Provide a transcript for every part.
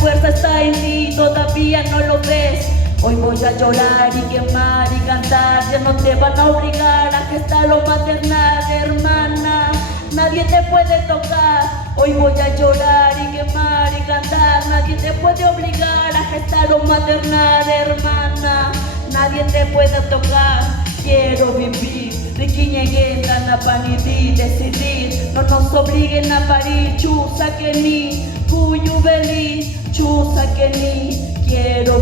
fuerza está en ti, todavía no lo ves. Hoy voy a llorar y quemar y cantar, ya no te van a obligar a gestar lo maternal, hermana. Nadie te puede tocar. Hoy voy a llorar y quemar y cantar, nadie te puede obligar a gestar lo maternal, hermana. Nadie te puede tocar. Quiero vivir, riquiñeguenda, napanidi, decidir. No nos obliguen a parir, chusa que ni, cuyubeli, chusa que ni. Quiero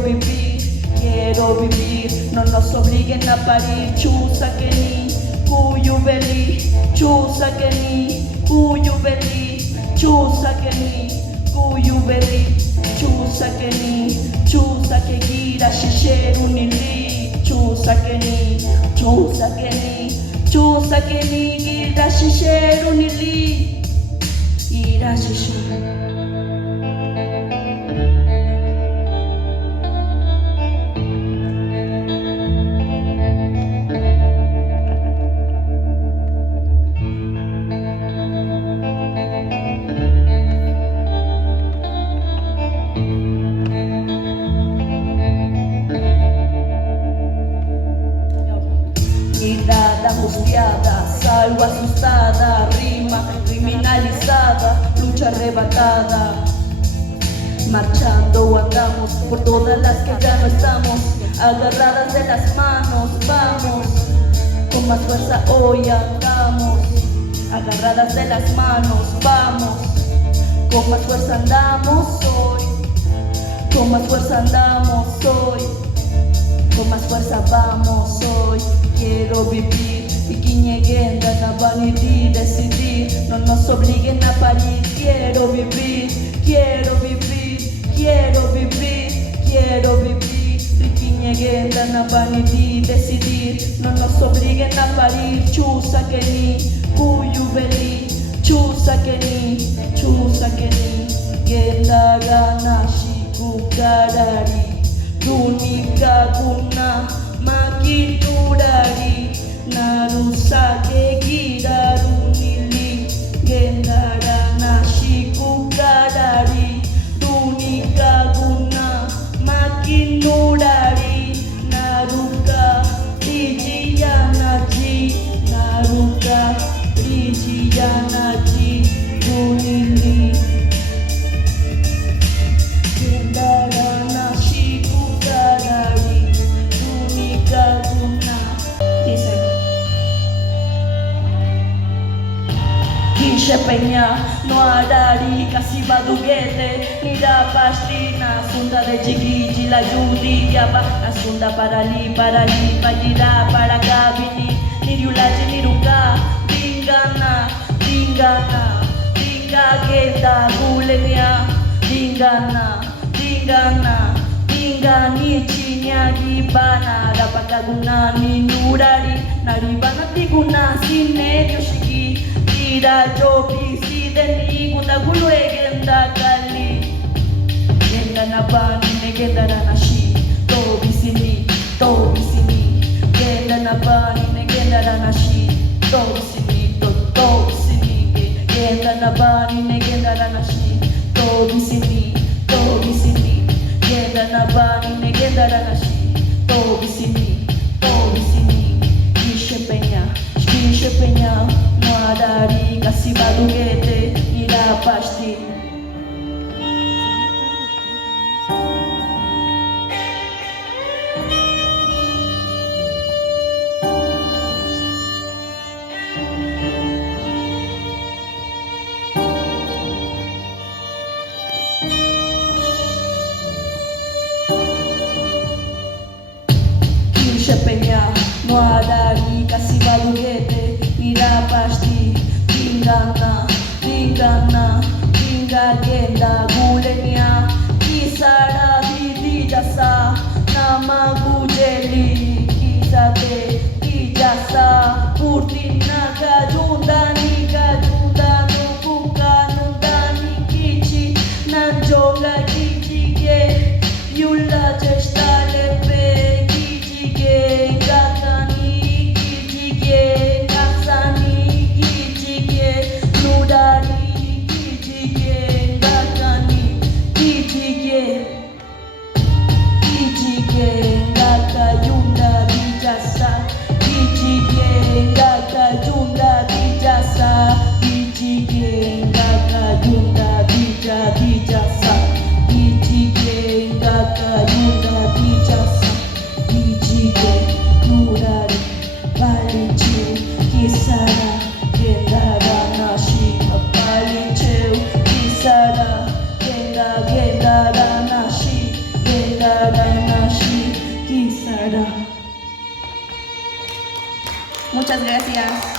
vivir, no nos obliguen a parir, chusa que ni, cuyubeli, chusa que ni, cuyubeli, chusa que ni, cuyubeli, chusa que ni, chusa que gira, shisheru nili, chusa que ni, chusa que ni, chusa que ni, gira, shisheru nili, gira, shisheru. Mirada angustiada, salgo asustada, rima criminalizada, lucha arrebatada. Marchando andamos por todas las que ya no estamos, agarradas de las manos, vamos. Con más fuerza hoy andamos, agarradas de las manos, vamos. Con más fuerza andamos hoy, con más fuerza andamos hoy, con más fuerza vamos hoy. Quiero vivir, y quiñeguenda, napanidi, decidir. No nos obliguen a parir. Quiero vivir, quiero vivir, quiero vivir, quiero vivir. Y quiñeguenda, napanidi, decidir. No nos obliguen a parir. Chusa que ni, cuyubeli, chusa que ni, chusa que ni. Genda ganashi kukarari, dunika kuna makinurari, narusake girarunili. Gendara nashi kukarari, dunika kuna makinurari, naruka rijiyanaji, naruka rijiyanaji, dunili. Gendara nashi kukarari, dunika kuna. Dice Quiche peña, no harari, casi baduguete, ni la pastina, sunda de chiquichi, la yudilla, la sunda para li, para gabini, ni riulaje, ni ruka, dingana, dingana, dingageta, gulenia, dingana, dingana, dingani, chinyagi, bana, rapakaguna, ni nurari, naribana, tiguna, sinerio, shiki, ira, jobi, sideni, gundagulu, egenda, kali. Genda na bani, negenda na nashi, tobi sini, tobi sini. Genda na bani, negenda na nashi, tobi sini, tobi sini. Genda na bani, negenda na nashi, tobi sini, tobi sini. Genda na bani, negenda na nashi, tobi sini, tobi sini. Quiche peña, no harari, casi baduguete, ni la pasti. Quiche peña, no harari, casi baduguete, ni la pasti. Dingana, dingana, dingagenda, gulenia, kisara, didijasa, namagujeli, kisate, dijasa, kurtina, gajundani, nukukanu, kichi, nanjoga, kichige, yula, chestalepe, kichige, gakani, kichige, gasani, kichige, nudari, kichige, gakani, kichige, Bunda dijasa dijike nurari Palincheu kisara gendara nashi Palincheu kisara gendara nashi kisara. Muchas gracias.